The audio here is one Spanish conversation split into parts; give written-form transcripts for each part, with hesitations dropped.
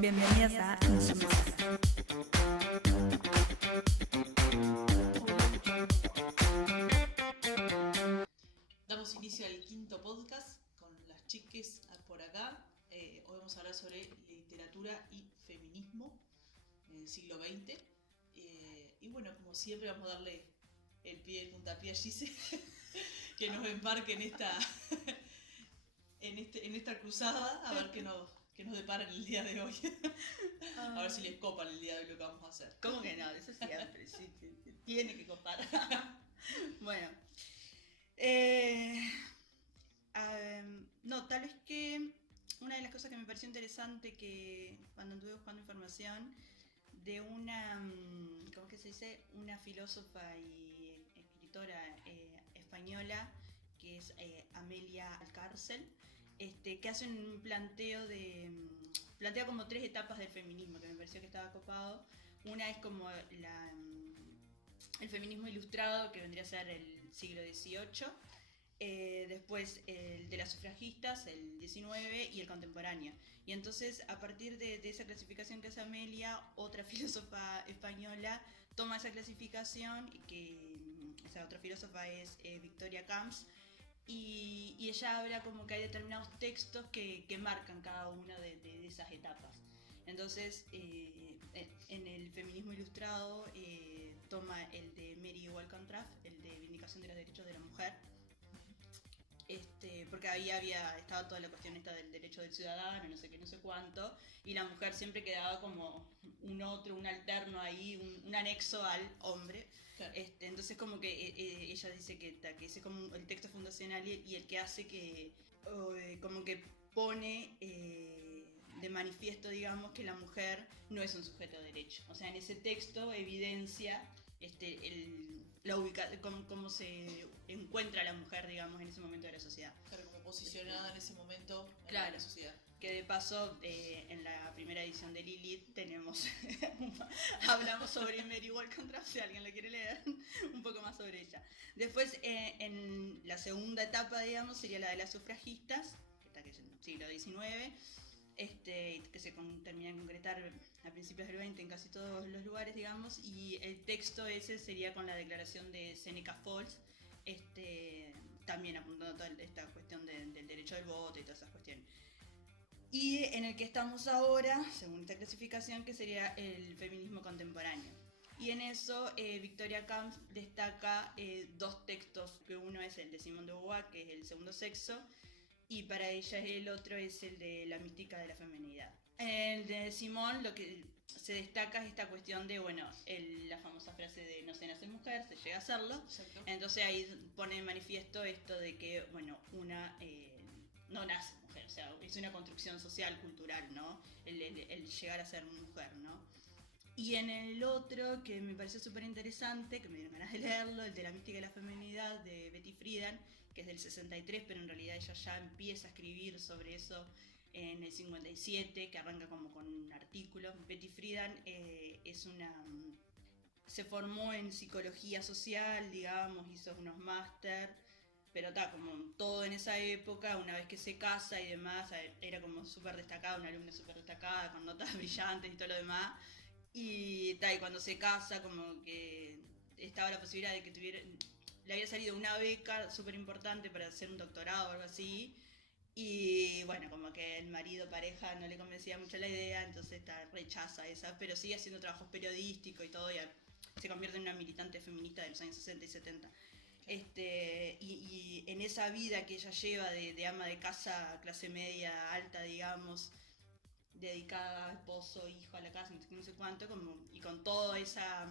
Bienvenidas a Insumisa. Damos inicio al quinto podcast con las chiques por acá. Hoy vamos a hablar sobre literatura y feminismo en el siglo XX. Y bueno, como siempre vamos a darle el pie de puntapié a Gise que nos embarque en esta cruzada, a ver qué nos depara en el día de hoy. A ver si les copa el día de hoy lo que vamos a hacer. ¿Cómo que no? Eso siempre, sí, tiene que copar. Bueno, no, tal vez que una de las cosas que me pareció interesante que cuando anduve buscando información de una, ¿cómo es que se dice? Una filósofa y escritora española que es Amelia Alcárcel, que hace un planteo plantea como 3 etapas del feminismo que me pareció que estaba copado. Una es como el feminismo ilustrado, que vendría a ser el siglo XVIII, después el de las sufragistas, el XIX, y el contemporáneo. Y entonces, a partir de esa clasificación que hace Amelia, otra filósofa española toma esa clasificación, o sea, otra filósofa es Victoria Camps, y ella habla como que hay determinados textos que marcan cada una de esas etapas. Entonces, en el feminismo ilustrado toma el de Mary Wollstonecraft, el de Vindicación de los Derechos de la Mujer, porque ahí estaba toda la cuestión esta del derecho del ciudadano, no sé qué, no sé cuánto, y la mujer siempre quedaba como un alterno ahí, un anexo al hombre. Claro. Entonces como que ella dice que ese es como el texto fundacional y el que hace que como que pone de manifiesto, digamos, que la mujer no es un sujeto de derecho. O sea, en ese texto evidencia cómo se encuentra la mujer, digamos, en ese momento de la sociedad. Claro, como posicionada en ese momento en Claro, la sociedad. Que de paso, en la primera edición de Lilith tenemos, hablamos sobre Mary Wollstonecraft, si alguien la quiere leer, un poco más sobre ella. Después, en la segunda etapa, digamos, sería la de las sufragistas, que es el siglo XIX, que se termina de concretar a principios del XX en casi todos los lugares, digamos, y el texto ese sería con la declaración de Seneca Falls, también apuntando a toda esta cuestión del derecho del voto y todas esas cuestiones. Y en el que estamos ahora, según esta clasificación, que sería el feminismo contemporáneo. Y en eso Victoria Camps destaca 2 textos, que uno es el de Simone de Beauvoir, que es El segundo sexo, y para ella el otro es el de La mística de la feminidad. En el de Simone lo que se destaca es esta cuestión de, bueno, la famosa frase de no se nace mujer, se llega a serlo. Exacto. Entonces ahí pone en manifiesto esto de que, bueno, una no nace mujer, o sea, es una construcción social, cultural, ¿no? El llegar a ser mujer, ¿no? Y en el otro, que me pareció súper interesante, que me dieron ganas de leerlo, el de La mística de la feminidad, de Betty Friedan, que es del 63, pero en realidad ella ya empieza a escribir sobre eso en el 57, que arranca como con un artículo. Betty Friedan se formó en psicología social, digamos, hizo unos máster, pero como todo en esa época, una vez que se casa y demás, era como súper destacada, una alumna súper destacada, con notas brillantes y todo lo demás. Y cuando se casa, como que estaba la posibilidad de que le había salido una beca súper importante para hacer un doctorado o algo así. Y bueno, como que el marido, pareja, no le convencía mucho la idea, entonces rechaza esa, pero sigue haciendo trabajos periodísticos y todo, y se convierte en una militante feminista de los años 60 y 70. Y en esa vida que ella lleva de ama de casa, clase media alta, digamos, dedicada a esposo, hijo, a la casa, no sé cuánto, y con toda esa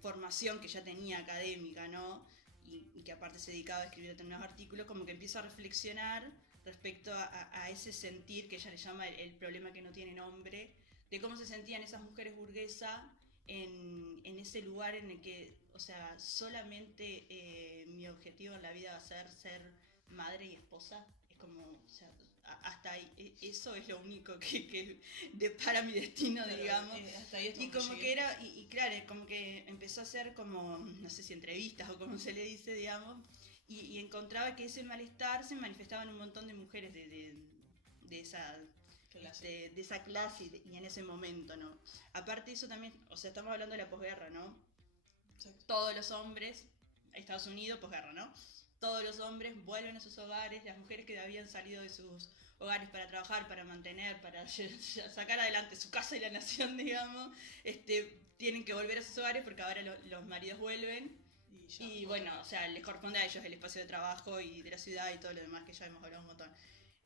formación que ya tenía académica, ¿no? Y que aparte se dedicaba a escribir determinados artículos, como que empieza a reflexionar respecto a ese sentir que ella le llama el problema que no tiene nombre, de cómo se sentían esas mujeres burguesas en ese lugar en el que, o sea, solamente mi objetivo en la vida va a ser madre y esposa. Es como, o sea, hasta ahí, eso es lo único que depara mi destino, claro, digamos. Hasta ahí y como que era, y claro, como que empezó a hacer como, no sé si entrevistas o como se le dice, digamos, y encontraba que ese malestar se manifestaba en un montón de mujeres de esa Clase. de esa clase y en ese momento, ¿no? Aparte de eso también, o sea, estamos hablando de la posguerra, ¿no? Exacto. Todos los hombres, Estados Unidos, posguerra, ¿no? Todos los hombres vuelven a sus hogares, las mujeres que habían salido de sus hogares para trabajar, para mantener, para sacar adelante su casa y la nación, digamos, tienen que volver a sus hogares porque ahora los maridos vuelven. Y bueno, o sea, les corresponde a ellos el espacio de trabajo y de la ciudad y todo lo demás que ya hemos hablado un montón.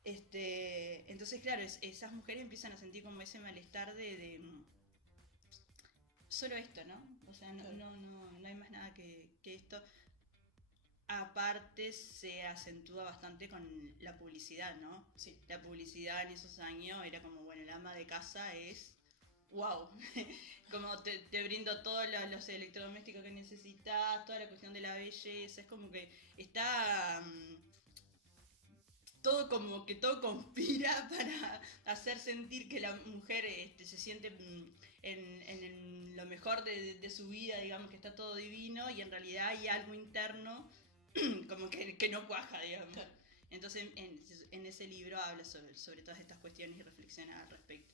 Entonces, claro, esas mujeres empiezan a sentir como ese malestar de solo esto, ¿no? O sea, no hay más nada que esto. Aparte se acentúa bastante con la publicidad, ¿no? Sí. La publicidad en esos años era como, bueno, el ama de casa es wow. Como te brindo todos los electrodomésticos que necesitas, toda la cuestión de la belleza, es como que está todo como que todo conspira para hacer sentir que la mujer se siente en lo mejor de su vida, digamos que está todo divino y en realidad hay algo interno como que no cuaja, digamos. Claro. Entonces en ese libro habla sobre todas estas cuestiones y reflexiona al respecto.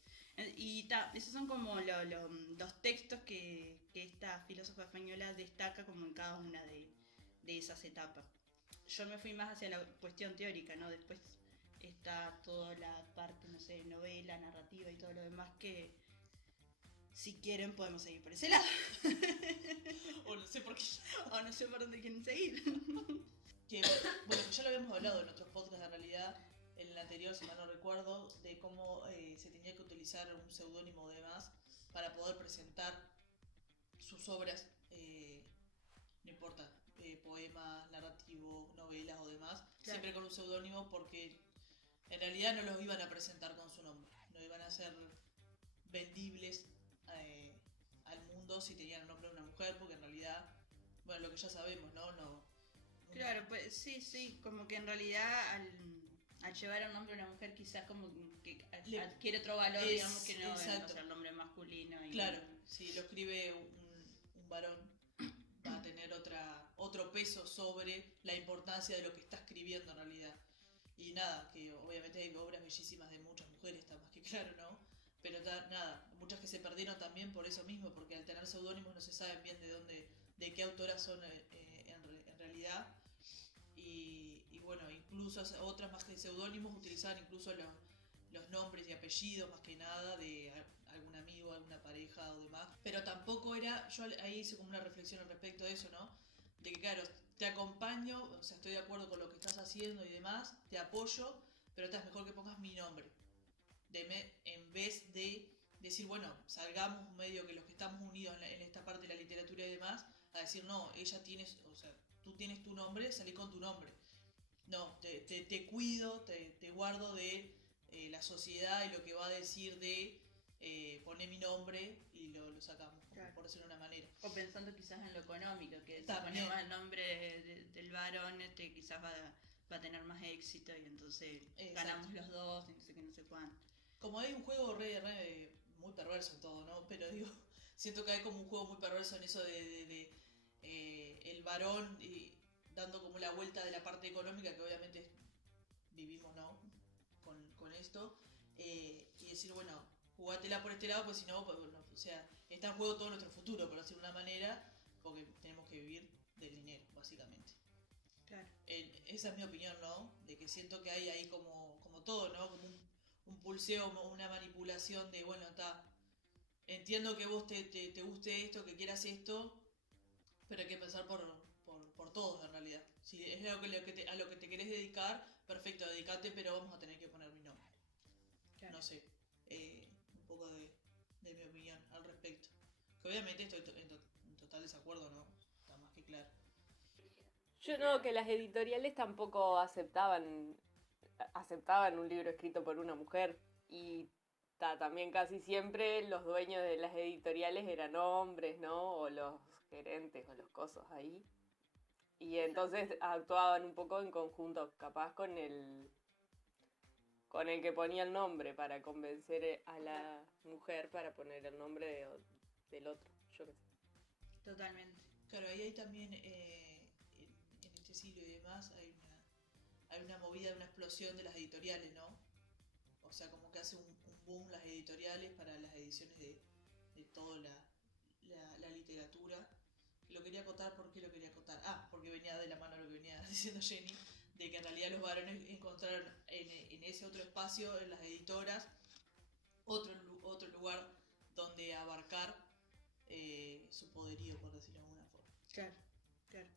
Y esos son como los textos que esta filósofa española destaca como en cada una de esas etapas. Yo me fui más hacia la cuestión teórica, ¿no? Después está toda la parte, no sé, novela, narrativa y todo lo demás que si quieren podemos seguir por ese lado. O no sé por qué. O no sé por dónde quieren seguir. Que, bueno, ya lo habíamos hablado en otros podcasts en realidad, en el anterior, si mal no recuerdo, de cómo se tenía que utilizar un seudónimo o demás para poder presentar sus obras, no importa, poemas, narrativos, novelas o demás, Claro. siempre con un seudónimo porque en realidad no los iban a presentar con su nombre, no iban a ser vendibles al mundo si tenían el nombre de una mujer, porque en realidad, bueno, lo que ya sabemos, ¿no? Claro, pues sí, como que en realidad al llevar el nombre de una mujer quizás como que adquiere otro valor, digamos, que no sea el nombre masculino. Y claro, si lo escribe un varón va a tener otro peso sobre la importancia de lo que está escribiendo en realidad. Y nada, que obviamente hay obras bellísimas de muchas mujeres, está más que claro, ¿no? Pero nada, muchas que se perdieron también por eso mismo, porque al tener seudónimos no se sabe bien de qué autoras son en realidad. Y bueno, incluso otras más que seudónimos utilizaban incluso los nombres y apellidos más que nada de algún amigo, alguna pareja o demás. Pero tampoco era, yo ahí hice como una reflexión al respecto de eso, ¿no? De que claro, te acompaño, o sea, estoy de acuerdo con lo que estás haciendo y demás, te apoyo, pero es mejor que pongas mi nombre. En vez de decir, bueno, salgamos medio que los que estamos unidos en esta parte de la literatura y demás, a decir, no, ella tiene, o sea, tú tienes tu nombre, salí con tu nombre. No, te cuido, te guardo de la sociedad y lo que va a decir de poner mi nombre y lo sacamos, claro, por decirlo de una manera. O pensando quizás en lo económico, que si También ponemos el nombre del varón, quizás va a tener más éxito y entonces ganamos los dos, y no sé qué, no sé cuánto. Como hay un juego re muy perverso en todo, ¿no? Pero digo, siento que hay como un juego muy perverso en eso de el varón dando como la vuelta de la parte económica que obviamente vivimos, ¿no? Con esto y decir, bueno, jugátela por este lado, pues si no, pues, bueno, o sea, está en juego todo nuestro futuro, por decirlo de una manera, porque tenemos que vivir del dinero, básicamente. Claro. Esa es mi opinión, ¿no? De que siento que hay ahí como todo, ¿no? Como un pulseo, una manipulación de, bueno, está, entiendo que vos te guste esto, que quieras esto, pero hay que pensar por todos en realidad. Si es a lo que te querés dedicar, perfecto, dedicate, pero vamos a tener que poner mi nombre. Claro. No sé, un poco de mi opinión al respecto. Que obviamente estoy en total desacuerdo, ¿no? Está más que claro. Yo no, que las editoriales tampoco aceptaban un libro escrito por una mujer y también casi siempre los dueños de las editoriales eran hombres, ¿no? O los gerentes o los cosos ahí. Y entonces actuaban un poco en conjunto, capaz con el que ponía el nombre para convencer a la mujer para poner el nombre del otro, yo qué sé. Totalmente. Claro, ahí hay también, en este siglo y demás, hay una movida, una explosión de las editoriales, ¿no? O sea, como que hace un boom las editoriales para las ediciones de toda la literatura. Lo quería acotar, ¿por qué lo quería acotar? Porque venía de la mano lo que venía diciendo Jenny, de que en realidad los varones encontraron en ese otro espacio, en las editoras, otro lugar donde abarcar su poderío, por decirlo de alguna forma. Claro, claro.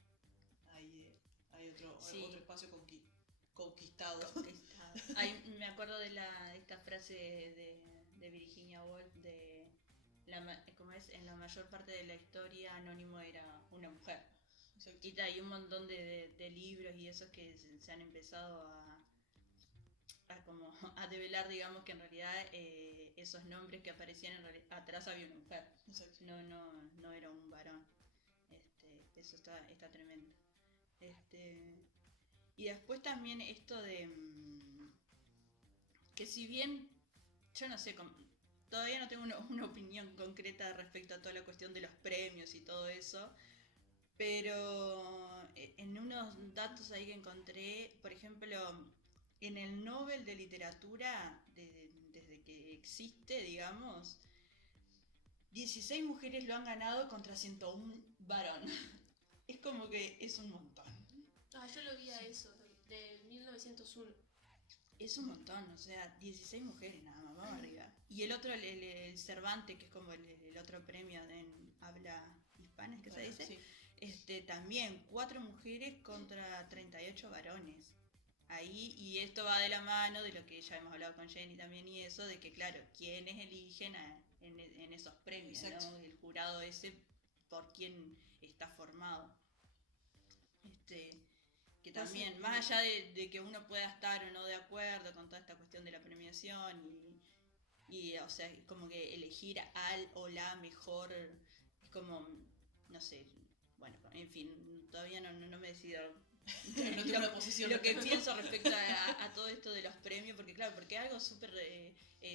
Hay otro espacio conquistado. Me acuerdo de esta frase de Virginia Woolf ¿cómo es? En la mayor parte de la historia Anónimo era una mujer. Exacto. Y hay un montón de libros y esos que se han empezado a develar, digamos, que en realidad esos nombres que aparecían atrás había una mujer. Exacto. No era un varón. Eso está tremendo. Y después también esto de que si bien yo no sé, todavía no tengo una opinión concreta respecto a toda la cuestión de los premios y todo eso, pero en unos datos ahí que encontré, por ejemplo, en el Nobel de Literatura, desde que existe, digamos, 16 mujeres lo han ganado contra 101 varón. Es como que es un montón. Yo lo vi a eso, de 1901. Es un montón, o sea, 16 mujeres nada más, vamos arriba. Y el otro, el Cervantes, que es como el otro premio en habla hispana, ¿es que se dice? Sí. También 4 mujeres contra 38 varones. Ahí, y esto va de la mano de lo que ya hemos hablado con Jenny también y eso, de que claro, quienes eligen en esos premios, ¿no? El jurado ese por quién está formado. Que también, más allá de que uno pueda estar o no de acuerdo con toda esta cuestión de la premiación y o sea, como que elegir al o la mejor, es como, no sé, bueno, en fin, todavía no me decido no tengo una posición. Lo que pienso respecto a todo esto de los premios, porque claro, porque es algo súper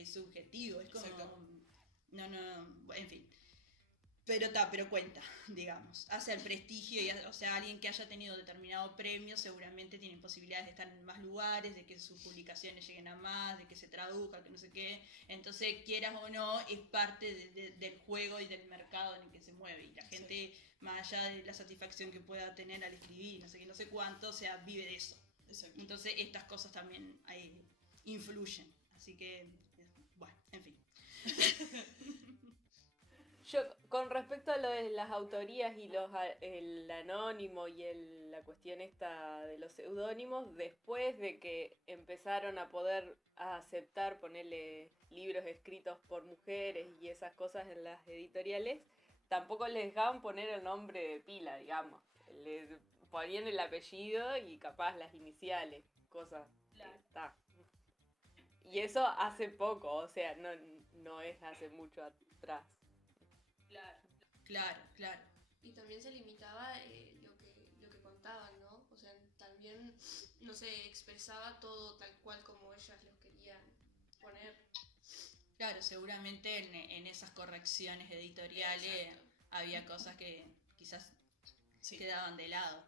subjetivo, es como, en fin. Pero cuenta, digamos. Hace el prestigio, o sea, alguien que haya tenido determinado premio seguramente tiene posibilidades de estar en más lugares, de que sus publicaciones lleguen a más, de que se traduzca, que no sé qué. Entonces, quieras o no, es parte del juego y del mercado en el que se mueve. Y la gente, más allá de la satisfacción que pueda tener al escribir, no sé qué, no sé cuánto, o sea, vive de eso. Exacto. Entonces, estas cosas también influyen. Así que, bueno, en fin. Yo, con respecto a lo de las autorías y el anónimo y la cuestión esta de los seudónimos, después de que empezaron a poder aceptar ponerle libros escritos por mujeres y esas cosas en las editoriales, tampoco les dejaban poner el nombre de pila, digamos. Les ponían el apellido y capaz las iniciales, cosas. Claro. Y eso hace poco, o sea, no es hace mucho atrás. Claro. Y también se limitaba lo que contaban, ¿no? O sea, también no se expresaba todo tal cual como ellas los querían poner. Claro, seguramente en esas correcciones editoriales había cosas que quizás quedaban de lado.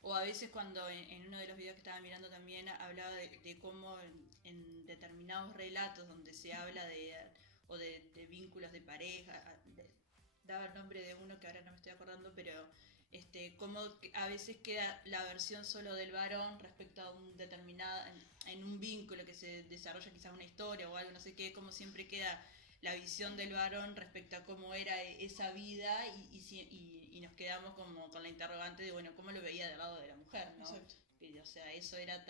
O a veces cuando en uno de los videos que estaba mirando también hablaba de cómo en determinados relatos donde se habla de vínculos de pareja, daba el nombre de uno que ahora no me estoy acordando, pero como a veces queda la versión solo del varón respecto a un determinado, en un vínculo que se desarrolla quizás una historia o algo, no sé qué, como siempre queda la visión del varón respecto a cómo era esa vida y nos quedamos como con la interrogante de, bueno, cómo lo veía del lado de la mujer, ¿no? Exacto. O sea, eso era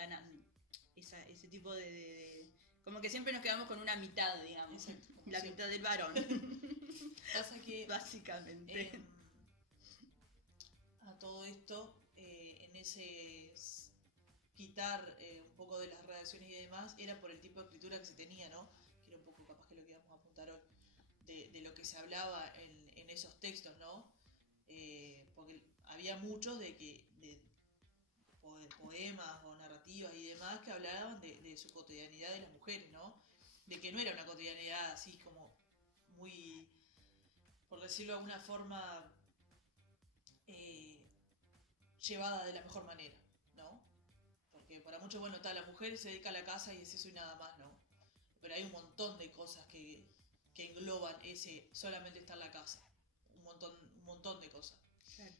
ese tipo de como que siempre nos quedamos con una mitad, digamos. Exacto, la siempre. mitad del varón. Pasa que básicamente a todo esto, en ese quitar un poco de las redacciones y demás, era por el tipo de escritura que se tenía, ¿no? Que era un poco capaz que lo que íbamos a apuntar hoy, de lo que se hablaba en esos textos, ¿no? Porque había muchos de poemas o narrativas y demás que hablaban de su cotidianidad de las mujeres, ¿no? De que no era una cotidianidad así como muy, por decirlo de alguna forma, llevada de la mejor manera, ¿no? Porque para muchos, bueno, la mujer se dedica a la casa y es eso y nada más, ¿no? pero hay un montón de cosas que engloban ese solamente estar en la casa. Un montón de cosas. Claro.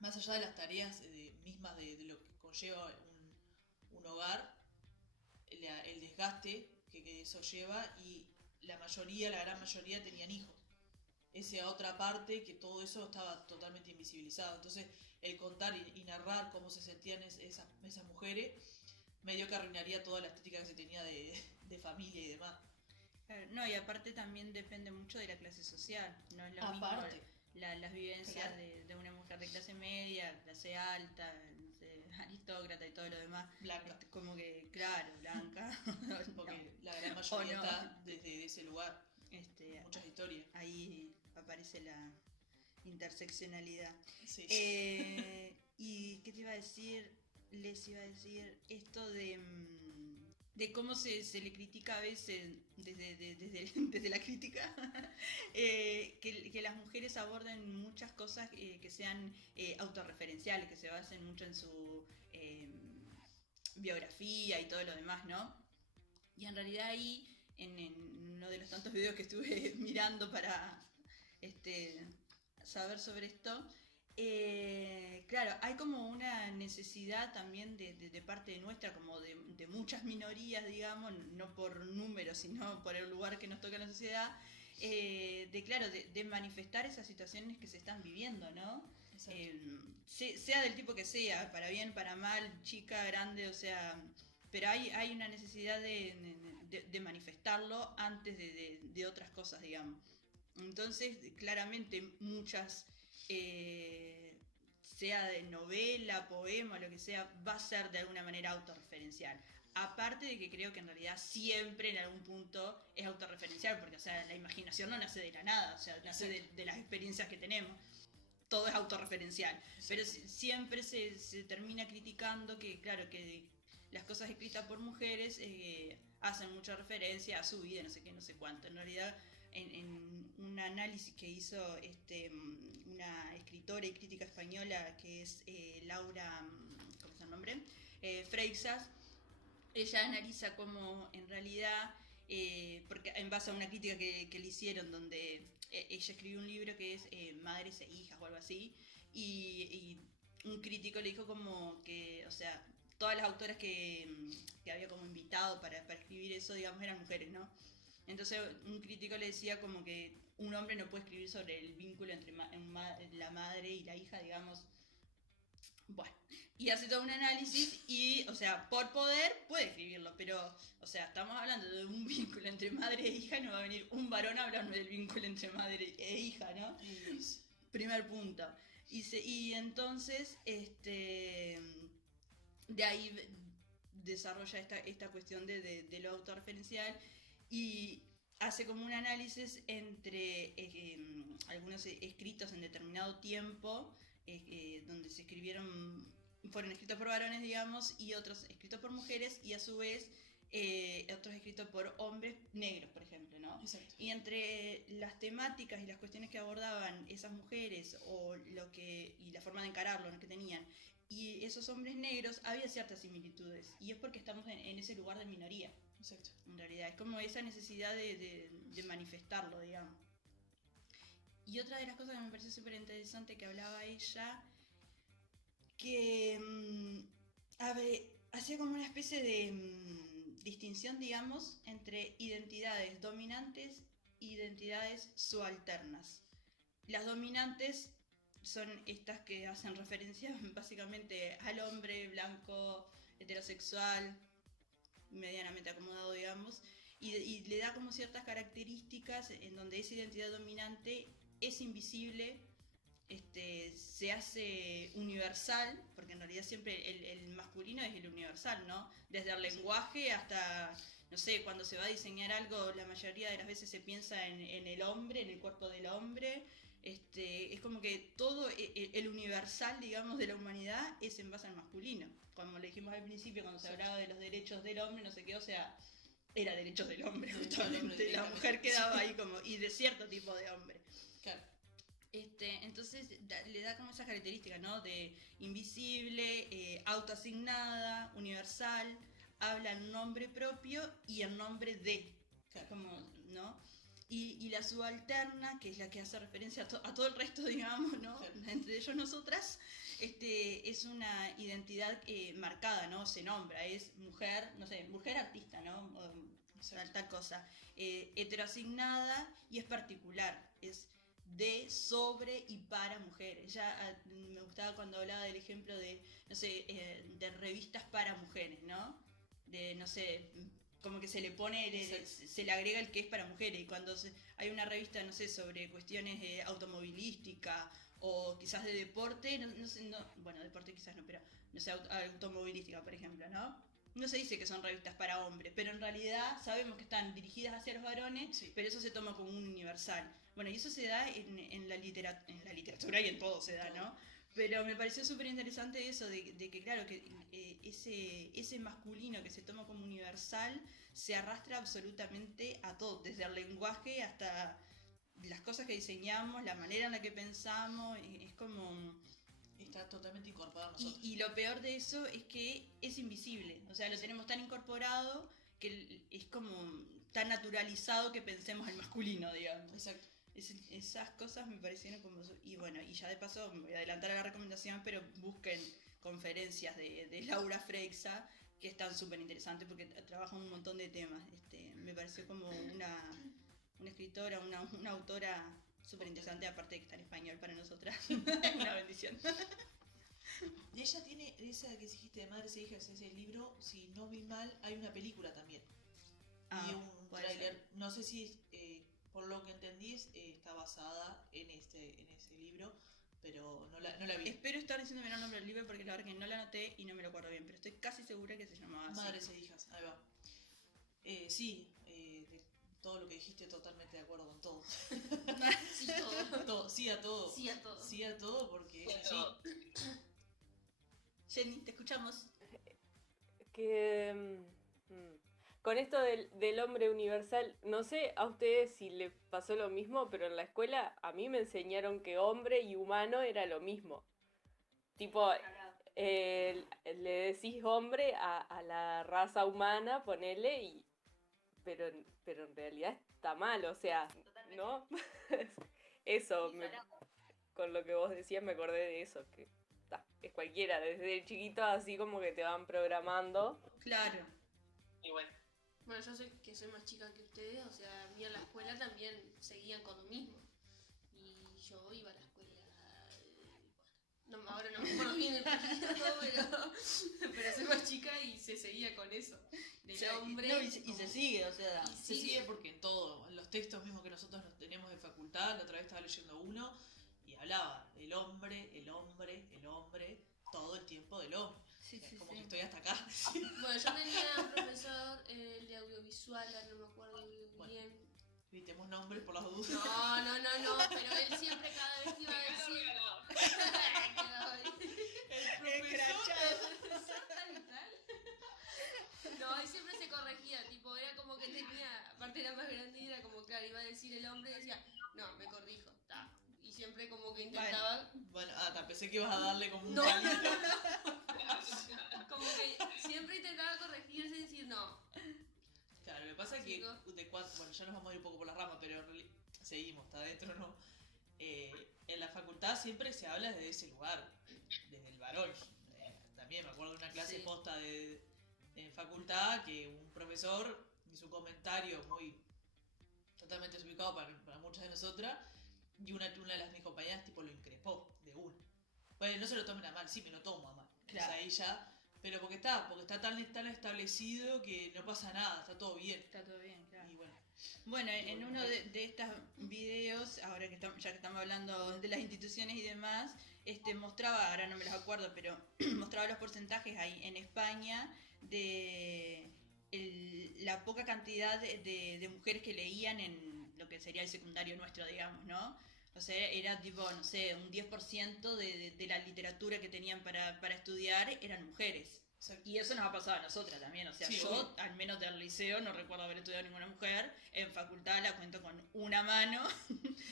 Más allá de las tareas mismas de lo que conlleva un hogar, el desgaste que eso lleva, y la gran mayoría tenían hijos. Esa otra parte, que todo eso estaba totalmente invisibilizado. Entonces, el contar y narrar cómo se sentían esas mujeres, medio que arruinaría toda la estética que se tenía de familia y demás. Claro, no, y aparte también depende mucho de la clase social. No es lo Aparte. mismo las vivencias Claro. de una mujer de clase media, clase alta, aristócrata y todo lo demás. Blanca. Como que, claro, blanca. Porque No. la gran mayoría O no. está desde ese lugar. Este, Muchas historias. ahí aparece la interseccionalidad. Sí. ¿Y qué te iba a decir? Les iba a decir esto de cómo se le critica a veces desde la crítica que las mujeres aborden muchas cosas que sean autorreferenciales, que se basen mucho en su biografía y todo lo demás, ¿no? Y en realidad ahí, en uno de los tantos videos que estuve mirando para saber sobre esto, claro, hay como una necesidad también de parte nuestra, como de muchas minorías, digamos, no por números, sino por el lugar que nos toca en la sociedad, de manifestar esas situaciones que se están viviendo, ¿no? Sea del tipo que sea, para bien, para mal, chica, grande, o sea, pero hay una necesidad de manifestarlo antes de otras cosas, digamos. Entonces, claramente muchas, sea de novela, poema, lo que sea, va a ser de alguna manera autorreferencial. Aparte de que creo que en realidad siempre en algún punto es autorreferencial, porque o sea, la imaginación no nace de la nada, o sea, nace de las experiencias que tenemos. Todo es autorreferencial. Pero siempre se termina criticando que, claro, que las cosas escritas por mujeres hacen mucha referencia a su vida, no sé qué, no sé cuánto. En realidad, en un análisis que hizo una escritora y crítica española que es Laura, ¿cómo es el nombre? Freixas, ella analiza cómo en realidad, porque en base a una crítica que le hicieron donde ella escribió un libro que es Madres e Hijas o algo así, y un crítico le dijo como que, o sea, todas las autoras que había como invitado para escribir eso, digamos, eran mujeres, ¿no? Entonces un crítico le decía como que un hombre no puede escribir sobre el vínculo entre la madre y la hija, digamos. Bueno, y hace todo un análisis y, o sea, por poder puede escribirlo, pero, o sea, estamos hablando de un vínculo entre madre e hija, no va a venir un varón hablando del vínculo entre madre e hija, ¿no? Primer punto. Y entonces, de ahí desarrolla esta cuestión de lo autorreferencial y hace como un análisis entre algunos escritos en determinado tiempo, donde fueron escritos por varones, digamos, y otros escritos por mujeres, y a su vez otros escritos por hombres negros, por ejemplo, ¿no? Exacto. Y entre las temáticas y las cuestiones que abordaban esas mujeres y la forma de encararlo, ¿no?, que tenían, y esos hombres negros, había ciertas similitudes, y es porque estamos en ese lugar de minoría. Exacto. En realidad, es como esa necesidad de manifestarlo, digamos. Y otra de las cosas que me pareció súper interesante que hablaba ella, que hacía como una especie de distinción, digamos, entre identidades dominantes e identidades subalternas. Las dominantes son estas que hacen referencia básicamente al hombre blanco, heterosexual, medianamente acomodado, digamos, y le da como ciertas características en donde esa identidad dominante es invisible, se hace universal, porque en realidad siempre el masculino es el universal, ¿no? Desde el lenguaje hasta, no sé, cuando se va a diseñar algo, la mayoría de las veces se piensa en el hombre, en el cuerpo del hombre. Es como que todo el universal, digamos, de la humanidad es en base al masculino. Como le dijimos al principio, cuando se hablaba de los derechos del hombre, no sé qué, o sea, era derechos del hombre, justamente. La mujer quedaba ahí como, y de cierto tipo de hombre. Claro. Entonces le da como esa característica, ¿no? De invisible, autoasignada, universal, habla en nombre propio y en nombre de, Claro. como, ¿no? Y la subalterna, que es la que hace referencia a todo el resto, digamos, ¿no? Claro. Entre ellos nosotras, es una identidad marcada, ¿no? Se nombra, es mujer, no sé, mujer artista, ¿no? Tal cosa. Heteroasignada y es particular, es de, sobre y para mujeres. Ya me gustaba cuando hablaba del ejemplo de, no sé, de revistas para mujeres, ¿no? De, no sé, como que se le pone, se le agrega el que es para mujeres. Y cuando hay una revista, no sé, sobre cuestiones automovilística o quizás de deporte, no sé, bueno, deporte quizás no, pero no sé, automovilística, por ejemplo, ¿no? No se dice que son revistas para hombres, pero en realidad sabemos que están dirigidas hacia los varones, Sí. pero eso se toma como un universal. Bueno, y eso se da en la literatura y en todo se da, ¿no? Pero me pareció súper interesante eso, de que claro, que ese masculino que se toma como universal se arrastra absolutamente a todo, desde el lenguaje hasta las cosas que diseñamos, la manera en la que pensamos, es como... Está totalmente incorporado en nosotros. Y lo peor de eso es que es invisible, o sea, lo tenemos tan incorporado que es como tan naturalizado que pensemos el masculino, digamos. Exacto. Esas cosas me parecieron como... Y bueno, y ya de paso me voy a adelantar a la recomendación, pero busquen conferencias de Laura Freixa, que están súper interesantes porque trabajan un montón de temas. Me pareció como una escritora, una autora súper interesante, aparte de que está en español para nosotras. Una bendición. Y ella tiene esa que dijiste de Madres e Hijas, ese libro, si no vi mal, hay una película también. Y un puede tráiler. ser. No sé si, por lo que entendí, está basada en ese libro, pero no la vi. Espero estar diciendo bien el nombre del libro porque la verdad que no lo anoté y no me lo acuerdo bien, pero estoy casi segura que se llamaba así. Madres e Hijas, ahí va. Sí, de todo lo que dijiste, totalmente de acuerdo con todo. Sí, todo. Sí a todo. Sí a todo. Sí a todo porque es así. Jenny, te escuchamos. Que con esto del hombre universal, no sé a ustedes si les pasó lo mismo, pero en la escuela a mí me enseñaron que hombre y humano era lo mismo. Tipo, le decís hombre a la raza humana, ponele, pero en realidad está mal, o sea, ¿no? Eso, con lo que vos decías me acordé de eso, que es cualquiera, desde chiquito así como que te van programando. Claro. Y bueno, Bueno, yo sé que soy más chica que ustedes, o sea, a mí en la escuela también seguían con lo mismo. Y yo iba a la escuela. Ahora no me acuerdo bien el periodo, pero soy más chica y se seguía con eso. Del O sea, hombre. no, y se sigue, o sea. Y Se sigue porque en todo, en los textos mismos que nosotros nos tenemos de facultad, la otra vez estaba leyendo uno y hablaba el hombre, todo el tiempo del hombre. Sí, sí, como sí. que estoy hasta acá. Bueno, yo tenía un profesor, el de audiovisual, no me acuerdo bien. Evitemos nombres por las dudas. No, pero él siempre cada vez que iba a decir... No, y siempre se corregía, tipo, era como que tenía, aparte era más grande y era como, claro, iba a decir el hombre y decía, no, me corrijo, ta. Y siempre como que intentaba, Bueno, pensé que ibas a darle como un No. palito. como que siempre intentaba corregirse y decir no. Claro, me pasa que Chicos. bueno, ya nos vamos a ir un poco por las ramas, pero seguimos, está adentro, ¿no? En la facultad siempre se habla desde ese lugar, desde el varón. También me acuerdo de una clase Sí. posta en facultad que un profesor hizo un comentario muy totalmente desubicado para muchas de nosotras y una de las mis compañeras tipo lo increpó de una. Bueno, no se lo tomen a mal, sí me lo tomo a mal. Claro. O sea, ahí ya, pero porque está tan establecido que no pasa nada, está todo bien. Está todo bien, claro. Y bueno, Bueno, en uno de estos videos, ahora que ya que estamos hablando de las instituciones y demás, mostraba, ahora no me los acuerdo, pero mostraba los porcentajes ahí en España de la poca cantidad de mujeres que leían en lo que sería el secundario nuestro, digamos, ¿no? O sea, era tipo, no sé, un 10% de la literatura que tenían para estudiar eran mujeres. exacto. Y eso nos ha pasado a nosotras también, o sea, Sí, yo, obvio. al menos del liceo, no recuerdo haber estudiado ninguna mujer, en facultad la cuento con una mano,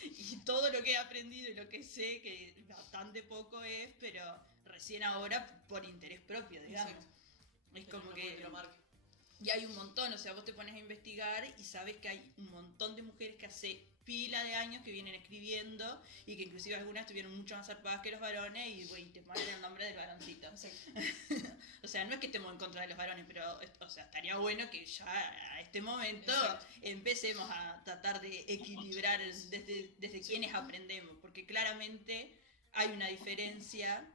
y todo lo que he aprendido y lo que sé, que bastante poco es, pero recién ahora por interés propio, digamos. Exacto. Es Pero como no que... porque te lo marque. Y hay un montón, o sea, vos te pones a investigar y sabes que hay un montón de mujeres que hace pila de años que vienen escribiendo y que inclusive algunas estuvieron mucho más zarpadas que los varones y, bueno, te ponen el nombre del varoncito. O sea, no es que estemos en contra de los varones, pero o sea, estaría bueno que ya a este momento empecemos a tratar de equilibrar desde quienes aprendemos, porque claramente hay una diferencia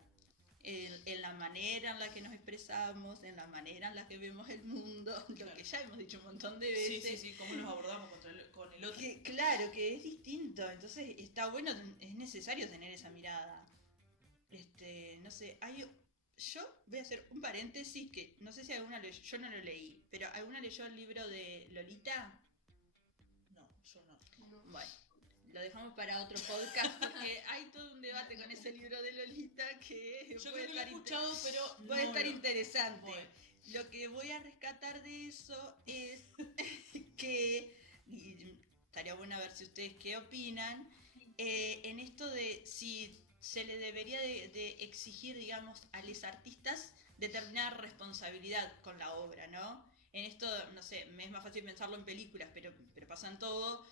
en la manera en la que nos expresamos, en la manera en la que vemos el mundo, lo que ya hemos dicho un montón de veces. Sí, cómo nos abordamos con el otro. Claro, que es distinto, entonces está bueno, es necesario tener esa mirada. No sé, yo voy a hacer un paréntesis que no sé si alguna leyó, yo no lo leí, pero ¿alguna leyó el libro de Lolita? No, yo no. Bueno, lo dejamos para otro podcast porque hay todo un debate con ese libro de Lolita que Yo puede creo que lo he estar, escuchado, pero puede no estar lo- interesante. Bueno. Lo que voy a rescatar de eso es que, y estaría bueno ver si ustedes qué opinan, en esto de si se le debería de exigir, digamos, a los artistas determinada responsabilidad con la obra, ¿no? En esto, no sé, me es más fácil pensarlo en películas, pero pasa en todo,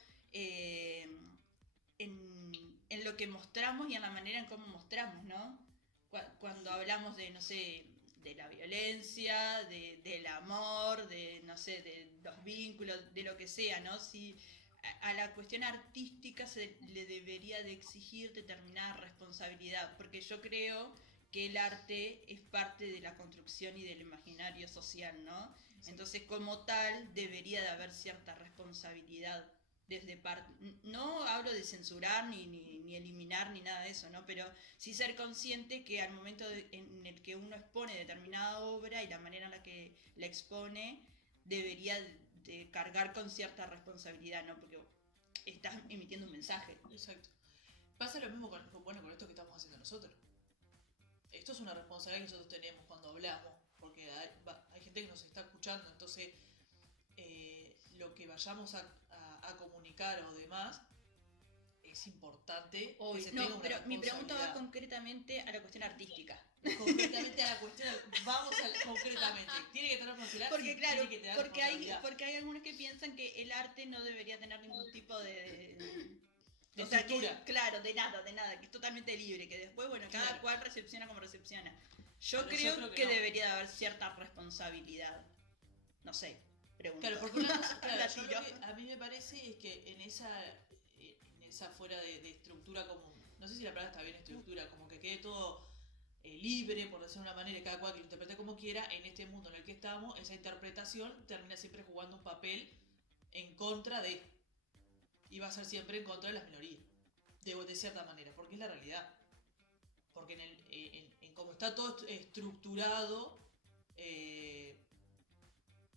en lo que mostramos y en la manera en cómo mostramos, ¿no? Cuando hablamos de, no sé, de la violencia, del amor, de, no sé, de los vínculos, de lo que sea, ¿no? Si a la cuestión artística se le debería de exigir determinada responsabilidad, porque yo creo que el arte es parte de la construcción y del imaginario social, ¿no? Entonces, como tal, debería de haber cierta responsabilidad desde parte. No hablo de censurar ni eliminar ni nada de eso, ¿no? Pero sí ser consciente que al momento en el que uno expone determinada obra y la manera en la que la expone, debería de cargar con cierta responsabilidad, ¿no? Porque estás emitiendo un mensaje. Exacto. Pasa lo mismo con esto que estamos haciendo nosotros. Esto es una responsabilidad que nosotros tenemos cuando hablamos, porque hay gente que nos está escuchando, entonces lo que vayamos a comunicar o demás es importante que se tenga una pero mi pregunta va responsabilidad. concretamente a la cuestión artística. Concretamente a la cuestión, concretamente. Tiene que tener responsabilidad. Porque sí, claro, tiene que tener porque responsabilidad. hay algunos que piensan que el arte no debería tener ningún tipo de De o sea, que, estructura. claro, de nada, que es totalmente libre, que después, bueno, cada Claro. cual recepciona como recepciona. Yo Pero creo que no. debería de haber cierta responsabilidad. No sé, pregunto. Claro, porque La yo tiro. lo que a mí me parece es que en esa fuera de estructura como, no sé si la palabra está bien, estructura, como que quede todo libre, por decirlo de una manera, y cada cual que lo interprete como quiera, en este mundo en el que estamos, esa interpretación termina siempre jugando un papel en contra de, y va a ser siempre en contra de las minorías, de cierta manera, porque es la realidad. Porque en como está todo estructurado,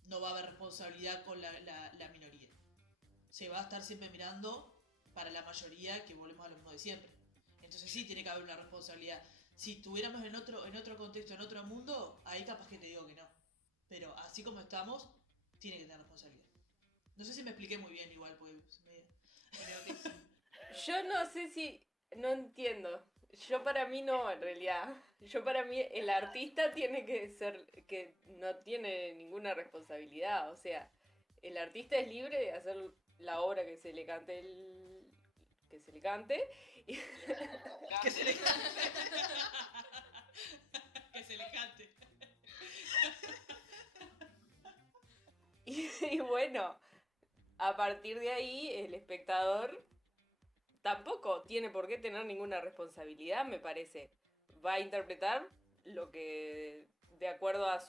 no va a haber responsabilidad con la minoría. Se va a estar siempre mirando para la mayoría, que volvemos a lo mismo de siempre. Entonces sí tiene que haber una responsabilidad. Si estuviéramos en otro contexto, en otro mundo, ahí capaz que te digo que no. Pero así como estamos, tiene que tener responsabilidad. No sé si me expliqué muy bien igual, pues Creo que sí. Yo no sé si... No entiendo. Yo para mí no, en realidad. Yo para mí el artista tiene que ser... que no tiene ninguna responsabilidad. O sea, el artista es libre de hacer la obra que se le cante que se le cante. Que se le que se le cante. Y bueno, a partir de ahí el espectador tampoco tiene por qué tener ninguna responsabilidad, me parece. Va a interpretar lo que, de acuerdo a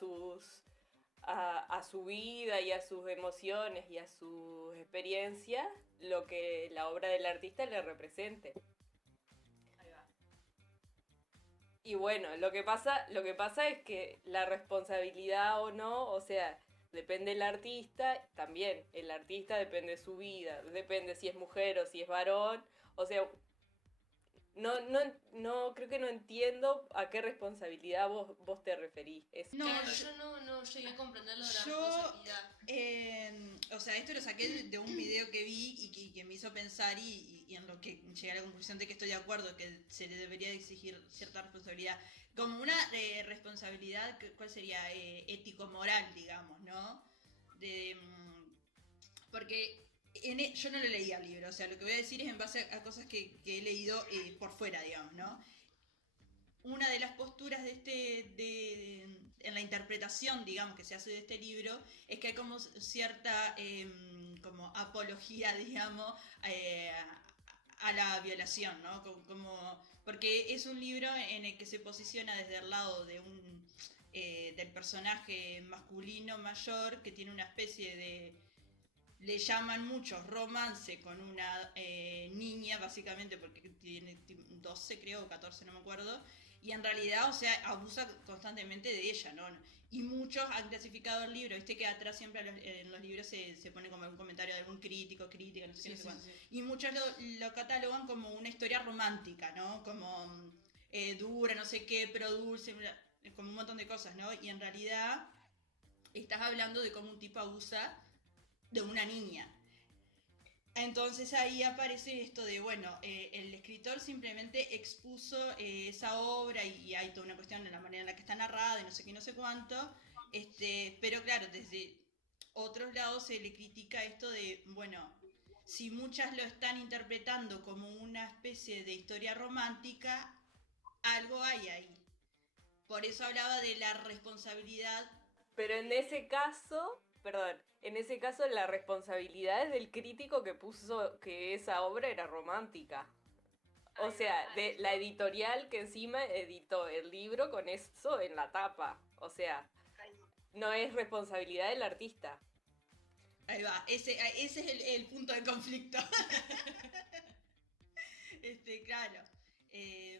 a su vida y a sus emociones y a sus experiencias, lo que la obra del artista le represente. Ahí va. Y bueno, lo que pasa es que la responsabilidad o no, o sea, depende del artista, también el artista depende de su vida, depende si es mujer o si es varón, o sea, no creo que no entiendo a qué responsabilidad vos te referís. No, Claro, yo no llegué a comprender lo de la yo, responsabilidad. o sea, esto lo saqué de un video que vi y que me hizo pensar y en lo que llegué a la conclusión de que estoy de acuerdo, que se le debería de exigir cierta responsabilidad. Como una responsabilidad, ¿cuál sería? Ético-moral, digamos, ¿no? Porque yo no lo leía el libro, o sea, lo que voy a decir es en base a cosas que he leído por fuera, digamos, ¿no? Una de las posturas en la interpretación, digamos, que se hace de este libro, es que hay como cierta como apología, digamos, a la violación, ¿no? Porque es un libro en el que se posiciona desde el lado de del personaje masculino mayor que tiene una especie de, le llaman muchos romance con una niña, básicamente porque tiene 12 creo, o 14, no me acuerdo, y en realidad, o sea, abusa constantemente de ella, ¿no? Y muchos han clasificado el libro, viste que atrás siempre en los libros se pone como algún comentario de algún crítica, no sé qué, no sé cuánto. Y muchos lo catalogan como una historia romántica, ¿no? Como dura, no sé qué, pero dulce, como un montón de cosas, ¿no? Y en realidad estás hablando de cómo un tipo abusa de una niña. Entonces ahí aparece esto de, bueno, el escritor simplemente expuso esa obra y hay toda una cuestión de la manera en la que está narrada y no sé qué, no sé cuánto, pero claro, desde otros lados se le critica esto de, bueno, si muchas lo están interpretando como una especie de historia romántica, algo hay ahí. Por eso hablaba de la responsabilidad. Pero en ese caso, perdón, en ese caso la responsabilidad es del crítico que puso que esa obra era romántica. O sea, de la editorial que encima editó el libro con eso en la tapa. O sea, no es responsabilidad del artista. Ahí va, ese es el punto de conflicto. Claro.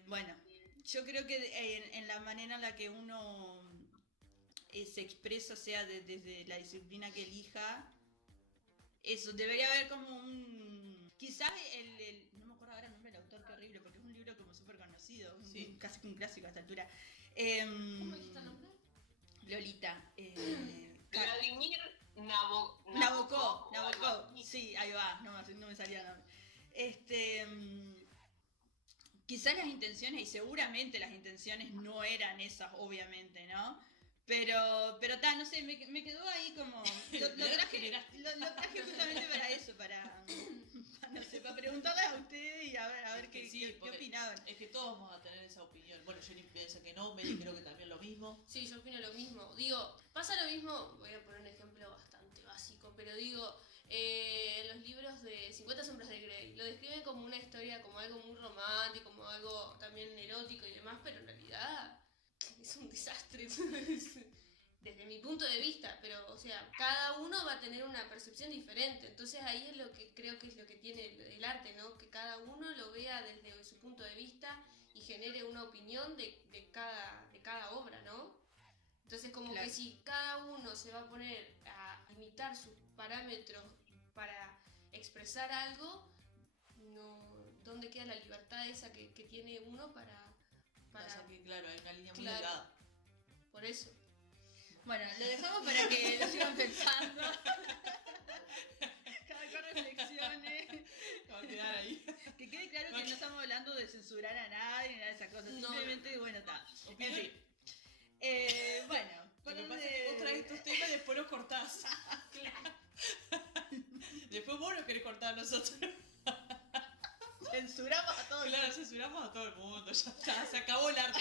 Bueno, yo creo que en la manera en la que uno se expresa, sea desde la disciplina que elija, eso, debería haber como quizás no me acuerdo ahora el nombre del autor, qué horrible, porque es un libro como súper conocido, Sí. casi un clásico a esta altura. ¿Cómo dijiste el nombre? Lolita. Vladimir Nabokov, sí, ahí va, no me salía el nombre. Quizás las intenciones, y seguramente las intenciones no eran esas, obviamente, ¿no? Pero no sé, me quedó ahí como... Lo traje justamente para eso, no sé, para preguntarles a ustedes y a ver qué opinaban. Es que todos vamos a tener esa opinión. Bueno, Jenny piensa que no, Meli creo que también lo mismo. Sí, yo opino lo mismo. Digo, pasa lo mismo, voy a poner un ejemplo bastante básico, pero digo, los libros de 50 sombras de Grey lo describen como una historia, como algo muy romántico, como algo también erótico y demás, pero en realidad es un desastre desde mi punto de vista, pero o sea, cada uno va a tener una percepción diferente, entonces ahí es lo que creo que es lo que tiene el arte, ¿no? Que cada uno lo vea desde su punto de vista y genere una opinión de cada obra, ¿no? Entonces como Claro. que si cada uno se va a poner a imitar sus parámetros para expresar algo, no, ¿dónde queda la libertad esa que tiene uno para Pasa que, claro, hay una línea muy Claro. delgada. por eso? Bueno, lo dejamos para que lo sigan pensando. Cada cual reflexione. Va a quedar ahí. Que quede claro que no estamos hablando de censurar a nadie ni nada de esas cosas. No. Simplemente, bueno, está. En Opinión. fin. Bueno, Lo que ¿por pasa dónde- es que vos traes estos temas y después los cortás. Después vos los querés cortar a nosotros. censuramos a todos. Claro, censuramos a todo el mundo. Ya está, se acabó el arte.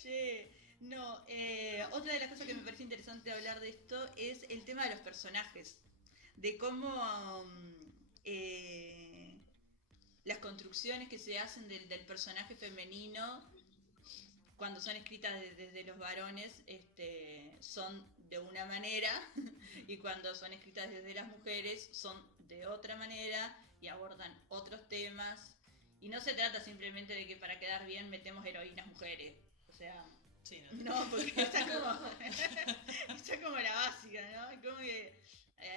Che, no, otra de las cosas que me parece interesante hablar de esto es el tema de los personajes. De cómo las construcciones que se hacen del personaje femenino cuando son escritas desde los varones son de una manera y cuando son escritas desde las mujeres son de otra manera y abordan otros temas. Y no se trata simplemente de que para quedar bien metemos heroínas mujeres. O sea, Sí, no. no, porque está como la básica, ¿no? Como que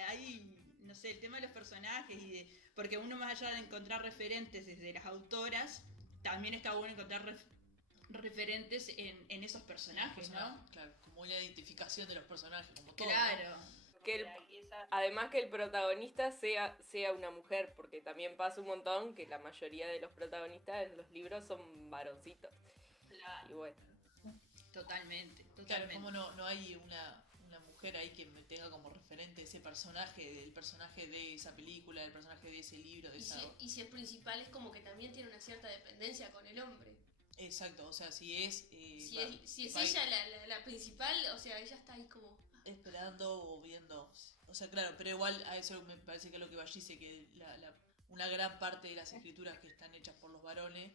hay, no sé, el tema de los personajes porque uno más allá de encontrar referentes desde las autoras, también está bueno encontrar referentes en esos personajes, ¿no? Claro, como una identificación de los personajes, como todo. Claro. Que además que el protagonista sea una mujer, porque también pasa un montón que la mayoría de los protagonistas de los libros son varoncitos. Y bueno. Totalmente. Claro, como no hay una mujer ahí que me tenga como referente ese personaje, el personaje de esa película, el personaje de ese libro, de esa... Y si es principal es como que también tiene una cierta dependencia con el hombre. Exacto, o sea, si es... Si es ella la principal, o sea, ella está ahí como... esperando o viendo. O sea, claro, pero igual a eso me parece que es lo que Vallí dice, que una gran parte de las escrituras que están hechas por los varones,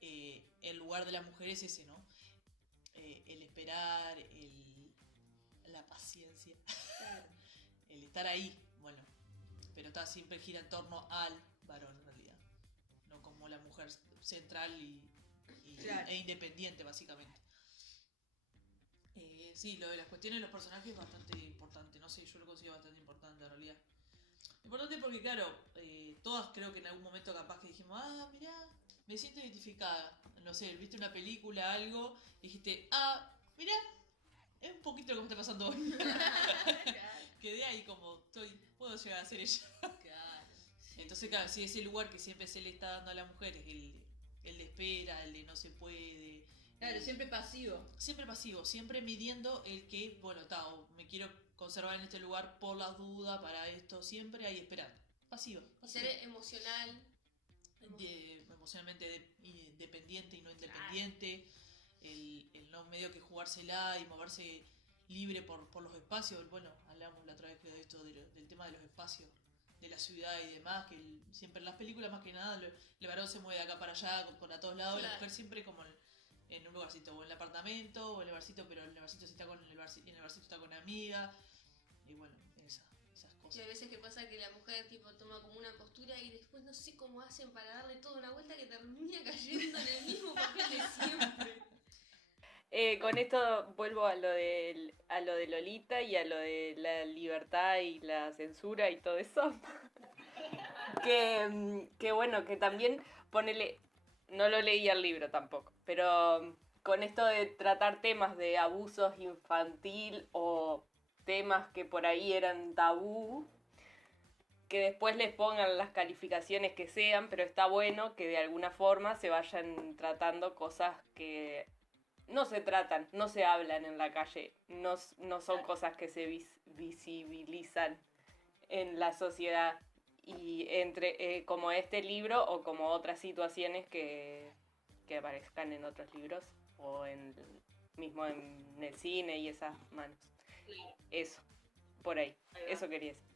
el lugar de la mujer es ese, ¿no? El esperar, la paciencia, el estar ahí, bueno, pero siempre gira en torno al varón en realidad, no como la mujer central Claro. e independiente básicamente. Sí, lo de las cuestiones de los personajes es bastante importante, no sé, yo lo considero bastante importante en realidad. Importante porque, claro, todas creo que en algún momento capaz que dijimos, mirá, me siento identificada. No sé, viste una película, algo, y dijiste, mirá, es un poquito lo que me está pasando hoy. Quedé ahí como, puedo llegar a ser ella. Claro. Entonces, claro, si ese lugar que siempre se le está dando a la mujer es el de espera, el de no se puede. Claro, siempre pasivo. Siempre pasivo, siempre midiendo el que, bueno, me quiero conservar en este lugar por las dudas, para esto, siempre ahí esperando. Pasivo. Ser emocional. Emocionalmente dependiente y no independiente, el no medio que jugársela y moverse libre por los espacios. Bueno, hablamos la otra vez creo de esto, del tema de los espacios, de la ciudad y demás, que siempre en las películas más que nada el varón se mueve de acá para allá, a todos lados, Claro. la mujer siempre como en un lugarcito, o en el apartamento, o en el barcito, pero en el barcito está con el barcito está con una amiga, y bueno, esas Y hay cosas. veces que pasa que la mujer tipo toma como una postura y después no sé cómo hacen para darle toda una vuelta que termina cayendo en el mismo papel de siempre. Con esto vuelvo a lo de Lolita y a lo de la libertad y la censura y todo eso. que bueno, que también ponele, no lo leí el libro tampoco, pero con esto de tratar temas de abusos infantil o temas que por ahí eran tabú, que después les pongan las calificaciones que sean, pero está bueno que de alguna forma se vayan tratando cosas que no se tratan, no se hablan en la calle, no son cosas que se visibilizan en la sociedad, y entre como este libro o como otras situaciones que aparezcan en otros libros o mismo en el cine y esas manos. Eso, por ahí, eso quería decir.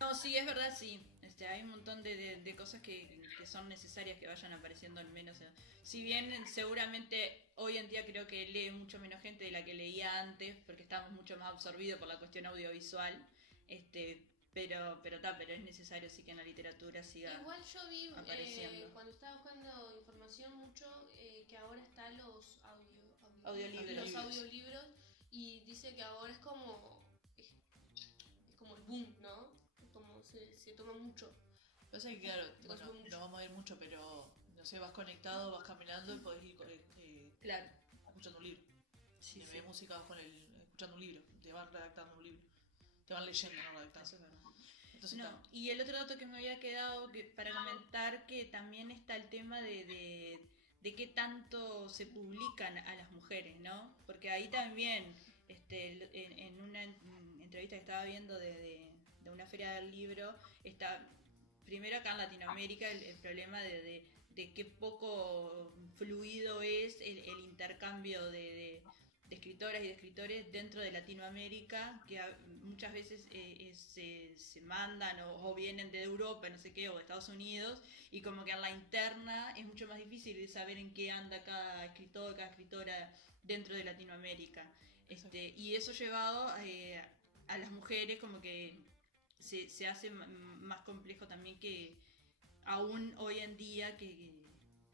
No, sí, es verdad, sí. Hay un montón de cosas que son necesarias que vayan apareciendo al menos. Si bien seguramente hoy en día creo que lee mucho menos gente de la que leía antes, porque estamos mucho más absorbidos por la cuestión audiovisual, pero es necesario sí que en la literatura siga. Igual yo vi apareciendo. cuando estaba buscando información mucho que ahora están los Audiolibros. los audiolibros, y dice que ahora es como el boom, ¿no? Como se toma mucho. Pasa que claro, Pues bueno, mucho. no vamos a ir mucho, pero no sé, vas conectado, vas caminando y podés ir Claro. escuchando un libro. Sí, Si sí. ves música vas escuchando un libro, te van redactando un libro, te van leyendo, no redactando. Eso es verdad. Entonces, No, y el otro dato que me había quedado para comentar, que también está el tema de qué tanto se publican a las mujeres, ¿no? Porque ahí también, en una entrevista que estaba viendo de una feria del libro, está primero acá en Latinoamérica el problema de qué poco fluido es el intercambio de escritoras y de escritores dentro de Latinoamérica, que muchas veces se mandan o vienen de Europa, no sé qué, o de Estados Unidos, y como que en la interna es mucho más difícil de saber en qué anda cada escritor, cada escritora dentro de Latinoamérica. Y eso llevado a las mujeres como que se hace más complejo también, que aún hoy en día que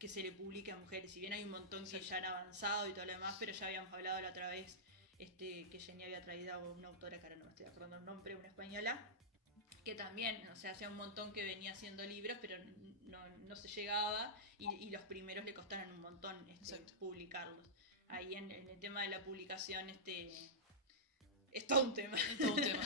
se le publique a mujeres. Si bien hay un montón que ya han avanzado y todo lo demás, pero ya habíamos hablado la otra vez que Jenny había traído a una autora, que ahora no me estoy acordando el nombre, una española, que también, o sea, hacía un montón que venía haciendo libros, pero no se llegaba, y los primeros le costaron un montón publicarlos. Ahí en el tema de la publicación es todo un tema. es todo un tema.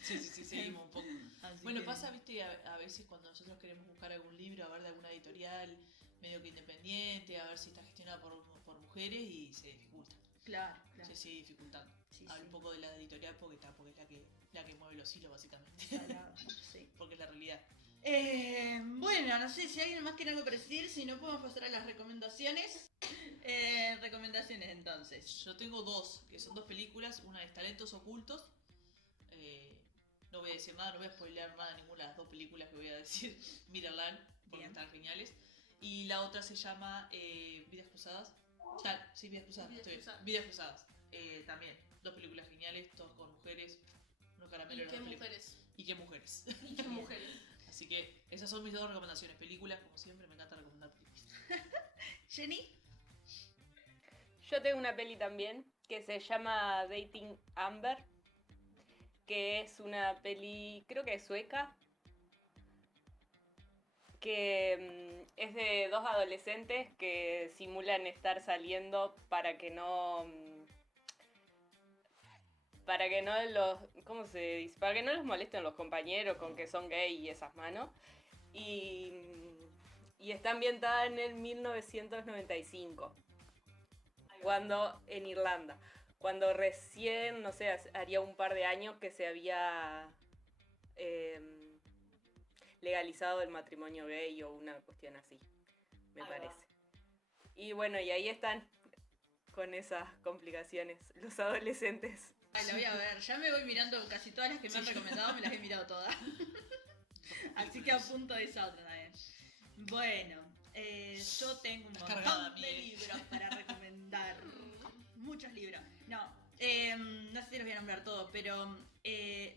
Sí, seguimos un poco. Así Bueno, que- pasa, viste, a veces cuando nosotros queremos buscar algún libro, a ver de alguna editorial medio que independiente, a ver si está gestionada por mujeres, y se dificulta. Claro, claro. se sigue dificultando. Sí, Hablo sí. un poco de la editorial porque es la que mueve los hilos básicamente. Salado, sí. Porque es la realidad. Bueno, no sé si alguien más tiene algo para decir, si no podemos pasar a las recomendaciones. Recomendaciones entonces. Yo tengo dos, que son dos películas. Una es Talentos Ocultos. No voy a decir nada, no voy a spoilear nada de ninguna de las dos películas que voy a decir. Mírenla, porque Bien. están geniales. Y la otra se llama Vidas Cruzadas. Sí, Vidas Cruzadas. Vidas estoy bien. Cruzadas. Vidas Cruzadas. También, dos películas geniales, todas con mujeres. Unos caramelos ¿Y en qué las películas. mujeres? Y qué mujeres. ¿Y qué mujeres? Así que esas son mis dos recomendaciones. Películas, como siempre, me encanta recomendar películas. Jenny. Yo tengo una peli también que se llama Dating Amber, que es una peli, creo que es sueca, que es de dos adolescentes que simulan estar saliendo para que no los, ¿cómo se dice? Para que no los molesten los compañeros con que son gay y esas manos. Y está ambientada en el 1995, en Irlanda, cuando recién, no sé, haría un par de años que se había legalizado el matrimonio gay o una cuestión así, me parece. Y bueno, y ahí están con esas complicaciones los adolescentes. Ay, la voy a ver. Ya me voy mirando casi todas las que me han recomendado, me las he mirado todas. Así que apunto esa otra también. Bueno, yo tengo un Estás montón cargada, de Miguel. libros para recomendar. Muchos libros. No sé si los voy a nombrar todos, pero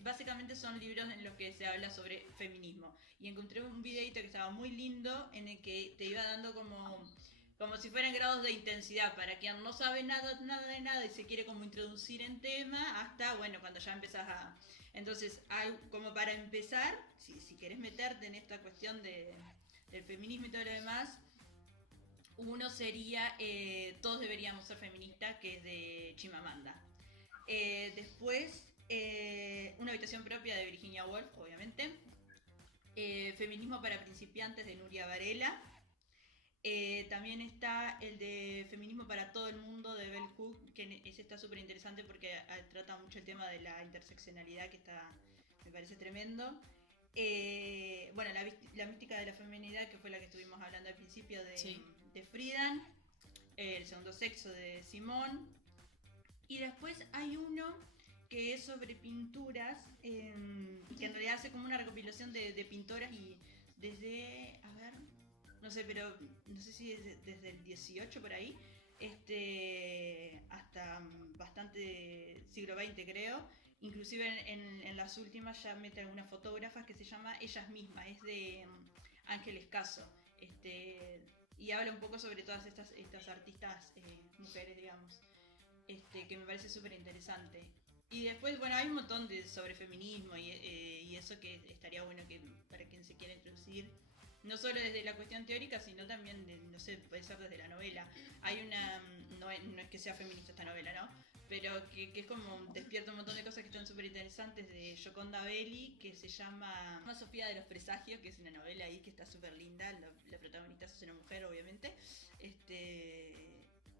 básicamente son libros en los que se habla sobre feminismo. Y encontré un videito que estaba muy lindo en el que te iba dando como si fueran grados de intensidad para quien no sabe nada de nada y se quiere como introducir en tema hasta, bueno, cuando ya empezás a... Entonces, como para empezar, si querés meterte en esta cuestión del feminismo y todo lo demás, uno sería Todos deberíamos ser feministas, que es de Chimamanda. Después, Una habitación propia de Virginia Woolf, obviamente. Feminismo para principiantes de Nuria Varela. También está el de Feminismo para todo el mundo de Bell Hooks, que ese está súper interesante porque trata mucho el tema de la interseccionalidad, que me parece tremendo. Bueno, la mística de la feminidad, que fue la que estuvimos hablando al principio de Friedan. El segundo sexo de Simón. Y después hay uno que es sobre pinturas, que en realidad hace como una recopilación de pintoras y desde, a ver, no sé, pero no sé si desde el 18 por ahí, hasta bastante siglo XX creo. Inclusive en las últimas ya mete algunas fotógrafas que se llama Ellas Mismas, es de Ángeles Caso. Y habla un poco sobre todas estas artistas mujeres, digamos, que me parece súper interesante. Y después, bueno, hay un montón sobre feminismo y eso que estaría bueno que para quien se quiera introducir, no solo desde la cuestión teórica, sino también, no sé, puede ser desde la novela. Hay no es que sea feminista esta novela, ¿no? Pero que es como despierta un montón de cosas que están súper interesantes de Gioconda Belli, que se llama Sofía de los Presagios, que es una novela ahí que está súper linda. La protagonista es una mujer, obviamente.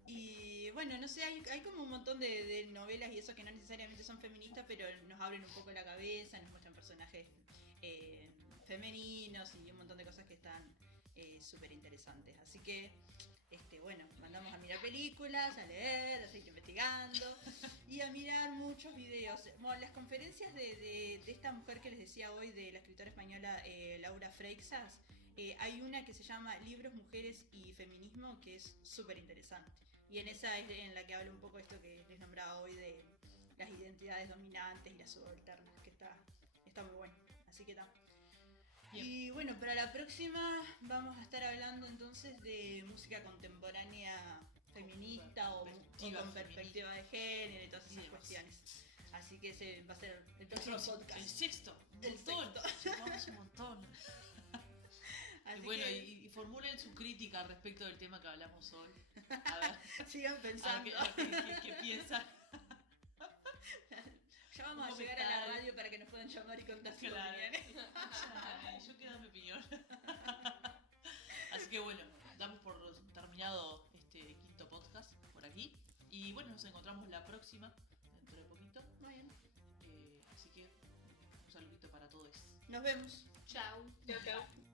Y bueno, no sé, hay como un montón de novelas y eso que no necesariamente son feministas, pero nos abren un poco la cabeza, nos muestran personajes femeninos y un montón de cosas que están súper interesantes. Así que, bueno, mandamos a mirar películas, a leer, a seguir investigando y a mirar muchos videos. Bueno, las conferencias de esta mujer que les decía hoy, de la escritora española Laura Freixas, hay una que se llama Libros, Mujeres y Feminismo, que es súper interesante. Y en esa es en la que habla un poco esto que les nombraba hoy de las identidades dominantes y las subalternas, que está muy bueno. Así que está. Y bueno, para la próxima vamos a estar hablando entonces de música contemporánea feminista o con perspectiva de género y todas esas cuestiones. Así que ese va a ser el próximo podcast. El sexto. El montón. Llevamos un montón. Así y bueno, que y formulen su crítica respecto del tema que hablamos hoy. A ver, sigan pensando. ¿qué piensan? Ya vamos a llegar a la radio para que nos puedan llamar y contar sus opiniones. Yo quiero dar mi opinión. Así que bueno, damos por terminado este quinto podcast por aquí. Y Y bueno, nos encontramos la próxima, dentro de poquito. Muy bien. Así que un saludito para todos. Nos vemos. Chao. Chau, chau.